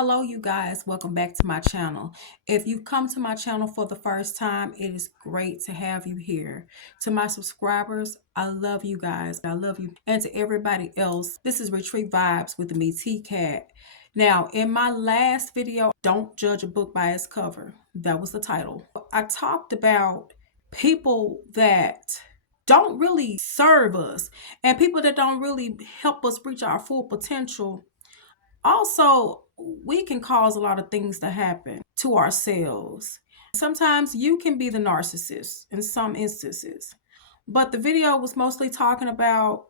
Hello, you guys. Welcome back to my channel. If you've come to my channel for the first time, it is great to have you here. To my subscribers, I love you guys. I love you. And to everybody else, this is Retreat Vibes with me, T-Cat. Now, in my last video, Don't Judge a Book by Its Cover. That was the title. I talked about people that don't really serve us and people that don't really help us reach our full potential. Also, we can cause a lot of things to happen to ourselves. Sometimes you can be the narcissist in some instances. But the video was mostly talking about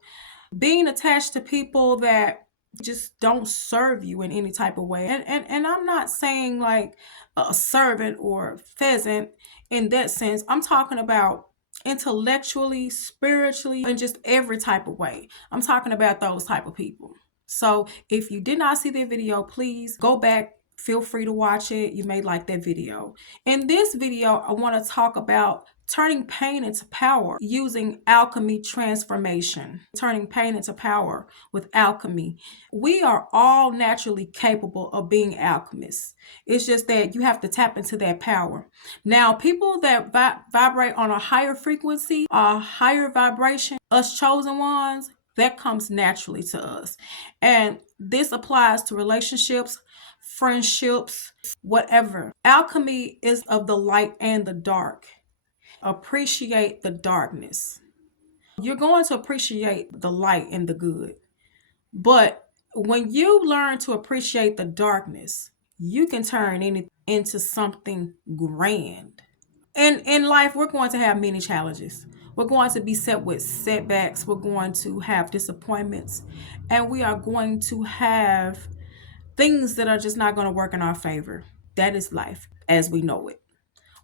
being attached to people that just don't serve you in any type of way. And I'm not saying like a servant or pheasant in that sense. I'm talking about intellectually, spiritually, and just every type of way. I'm talking about those type of people. So if you did not see the video, please go back. Feel free to watch it. You may like that video. In this video, I want to talk about turning pain into power using alchemy transformation. Turning pain into power with alchemy. We are all naturally capable of being alchemists. It's just that you have to tap into that power. Now, people that vibrate on a higher frequency, a higher vibration, us chosen ones, that comes naturally to us. And this applies to relationships, friendships, whatever. Alchemy is of the light and the dark. Appreciate the darkness. You're going to appreciate the light and the good. But when you learn to appreciate the darkness, you can turn it into something grand. And in life, we're going to have many challenges. We're going to be set with setbacks. We're going to have disappointments. And we are going to have things that are just not going to work in our favor. That is life as we know it.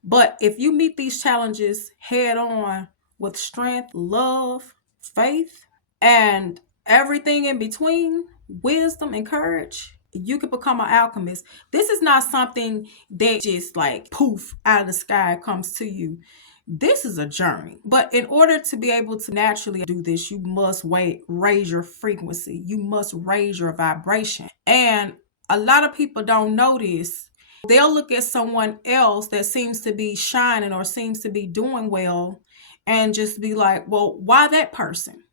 But if you meet these challenges head on with strength, love, faith, and everything in between, wisdom and courage, you can become an alchemist. This is not something that just like poof out of the sky comes to you. This is a journey. But in order to be able to naturally do this, you must raise your frequency. You must raise your vibration. And a lot of people don't know this. They'll look at someone else that seems to be shining or seems to be doing well and just be like, well, why that person?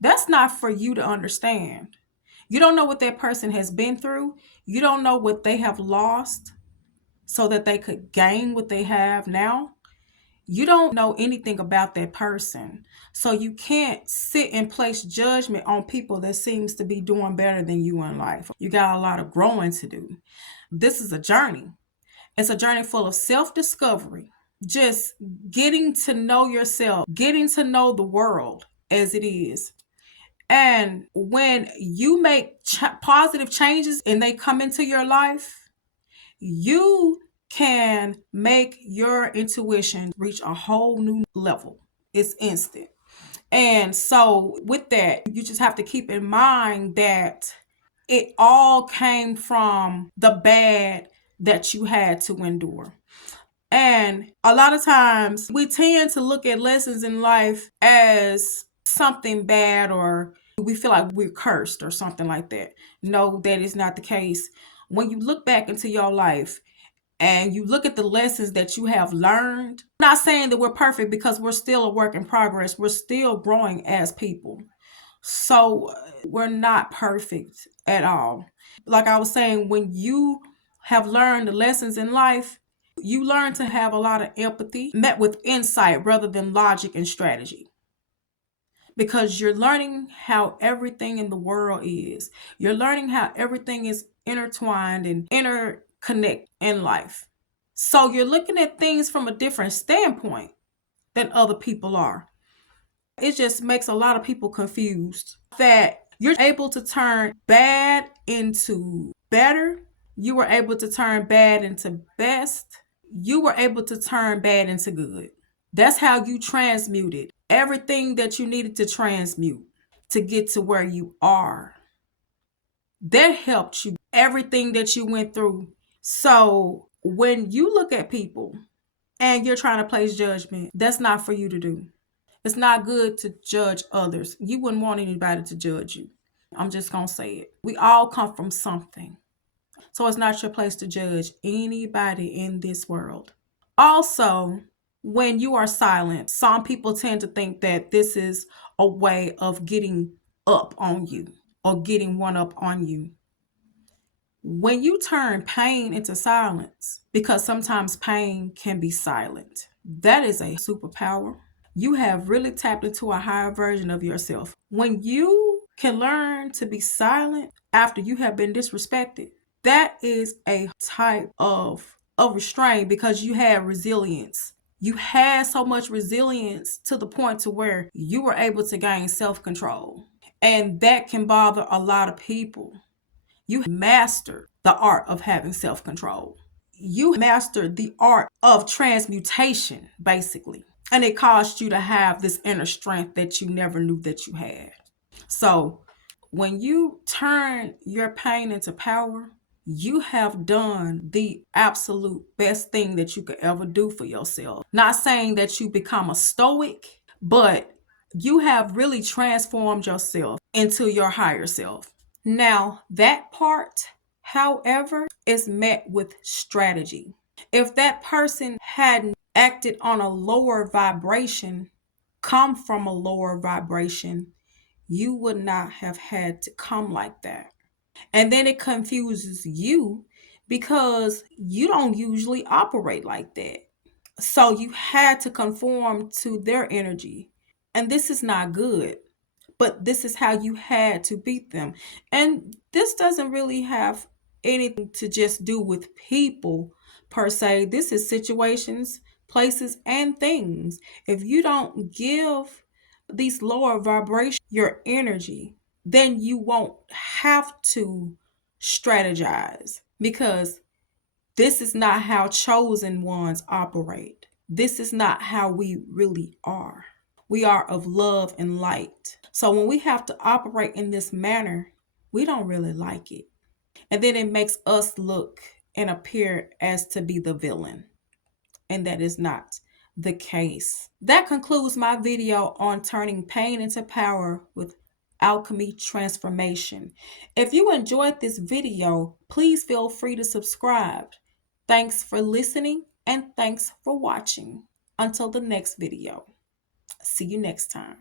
That's not for you to understand. You don't know what that person has been through. You don't know what they have lost so that they could gain what they have now. You don't know anything about that person. So you can't sit and place judgment on people that seems to be doing better than you in life. You got a lot of growing to do. This is a journey. It's a journey full of self-discovery, just getting to know yourself, getting to know the world as it is. And when you make positive changes and they come into your life, you can make your intuition reach a whole new level. It's instant. And so with that, you just have to keep in mind that it all came from the bad that you had to endure. And a lot of times we tend to look at lessons in life as something bad, or we feel like we're cursed or something like that. No, that is not the case. When you look back into your life and you look at the lessons that you have learned, I'm not saying that we're perfect because we're still a work in progress. We're still growing as people. So we're not perfect at all. Like I was saying, when you have learned the lessons in life, you learn to have a lot of empathy met with insight rather than logic and strategy. Because you're learning how everything in the world is. You're learning how everything is intertwined and interconnect in life. So you're looking at things from a different standpoint than other people are. It just makes a lot of people confused that you're able to turn bad into better. You were able to turn bad into best. You were able to turn bad into good. That's how you transmuted everything that you needed to transmute to get to where you are. That helped you, everything that you went through. So when you look at people and you're trying to place judgment, that's not for you to do. It's not good to judge others. You wouldn't want anybody to judge you. I'm just going to say it. We all come from something. So it's not your place to judge anybody in this world. Also, when you are silent, some people tend to think that this is a way of getting up on you or getting one up on you. When you turn pain into silence, because sometimes pain can be silent, that is a superpower. You have really tapped into a higher version of yourself. When you can learn to be silent after you have been disrespected, that is a type of restraint because you have resilience. You had so much resilience to the point to where you were able to gain self-control. And that can bother a lot of people. You mastered the art of having self-control. You mastered the art of transmutation, basically. And it caused you to have this inner strength that you never knew that you had. So when you turn your pain into power, you have done the absolute best thing that you could ever do for yourself. Not saying that you become a stoic, but you have really transformed yourself into your higher self. Now, that part, however, is met with strategy. If that person hadn't acted on a lower vibration, come from a lower vibration, you would not have had to come like that. And then it confuses you because you don't usually operate like that. So you had to conform to their energy. And this is not good, but this is how you had to beat them. And this doesn't really have anything to just do with people per se. This is situations, places, and things. If you don't give these lower vibrations your energy, then you won't have to strategize because this is not how chosen ones operate. This is not how we really are. We are of love and light. So when we have to operate in this manner, we don't really like it. And then it makes us look and appear as to be the villain. And that is not the case. That concludes my video on turning pain into power with alchemy transformation. If you enjoyed this video, please feel free to subscribe. Thanks for listening and thanks for watching. Until the next video. See you next time.